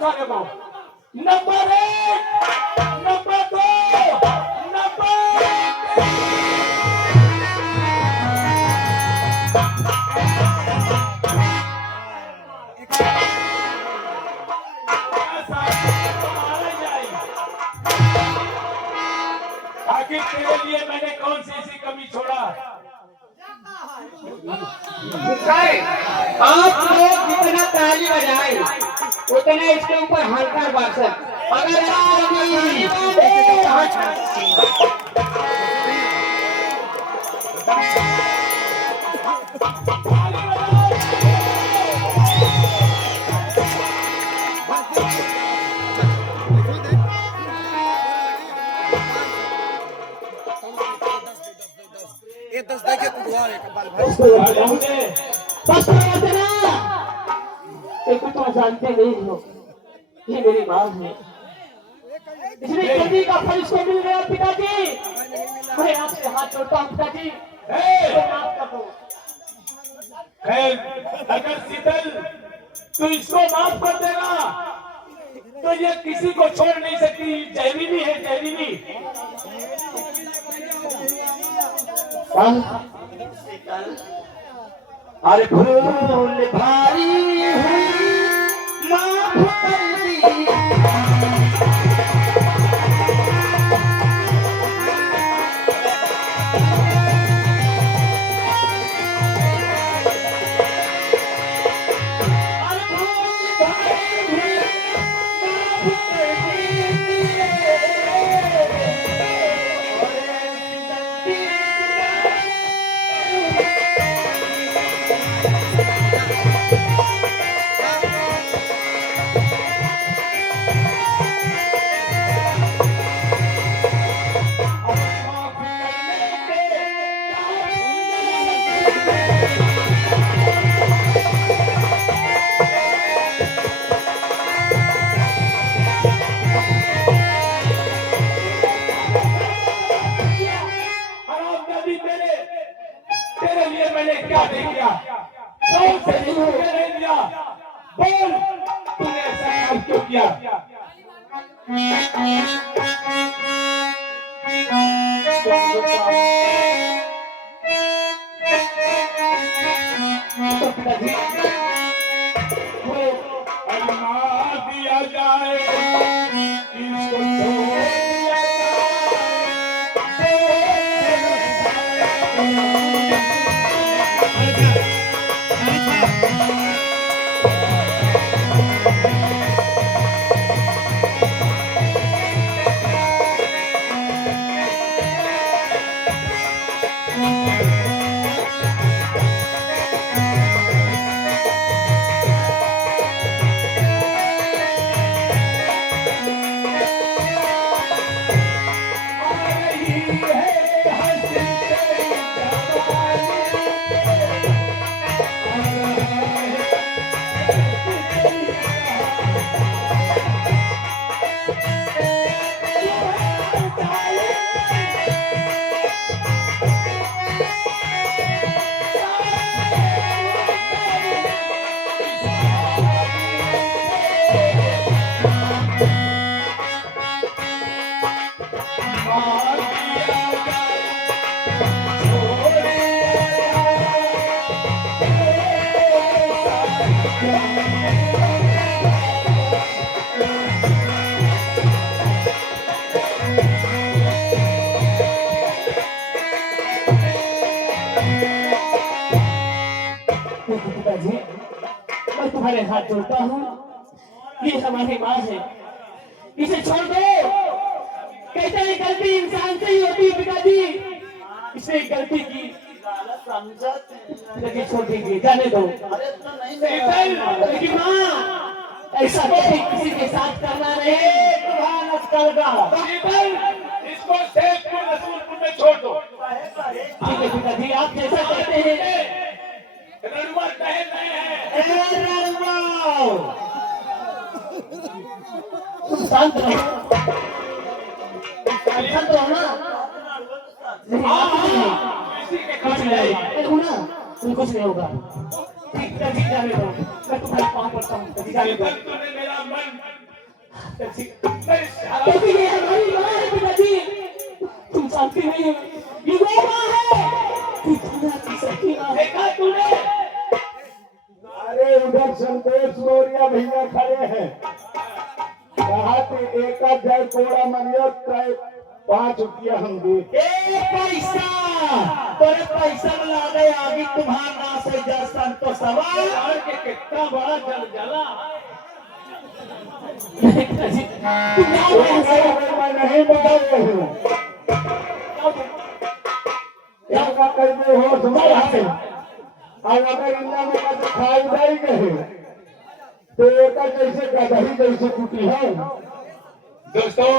साले को। Number 1, number 2, number 3। आखिर तेरे लिए मैंने कौन सी ऐसी कमी छोड़ा? आप लोग जितना ताली बजाए उतना इसके ऊपर हल्का बासर अगर ये 10 देखिए तू दुआ है कपाल भाई तो जानते नहीं हो ये मेरी माँ है इसलिए गलती का फल इसको मिल गया पिताजी मैं आपसे हाथ जोड़ता हूँ पिताजी माफ कर दो खैर अगर शीतल तू इसको माफ कर देगा तो ये किसी को छोड़ नहीं सकती। जहरीली है, जहरीली। अरे भूल भारी हुई माफ कर दी तेरे लिए मैंने क्या नहीं किया? कौन से नहीं दिया? बोल तूने ऐसा काम क्यों किया? अल्लाह दिया जाए इसको मैं तुम्हारे हाथ जोड़ता हूँ। ये हमारी माँ है, इसे छोड़ दो। कहते हैं गलती इंसान से ही होती है पिताजी, इसने गलती की लेकिन छोड़ दीजिए, जाने दो। लेकिन माँ ऐसा किसी के साथ करना नहीं। इसको रसूलपुर में छोड़ दो। ठीक है पिताजी, आप जैसा कहते हैं। रणुआ कहे नहीं है। तुम शांत रहो, शांत रहो ना। कुछ नहीं होगा। ठीक पिताजी जाने दो, मैं तुम्हारे पाँव पड़ता हूँ पिताजी जाने दो। तूने मेरा मन क्योंकि ये हमारी माँ है पिताजी, तुम जानते नहीं हो, ये वो माँ है, कि दुनिया की सच्ची माँ है। देखा तूने? अरे उधर संतोष मौर्य भैया खड़े हैं, कहा कि एक जय कोड़ा मरियो 5 रुपया हम दे। पैसा तोरे पैसा मिला दे आगे तुम्हारा नाम से जय संतोष सवाल और के कितना बड़ा जल जला। पिताजी तुम जाओ यहाँ से। मैं नहीं बताए हूँ, क्या करते हो समझ से। अब अगर इन्ना में का खाई जाई गए तो एक जैसे गदही जैसे कुटी है। दोस्तों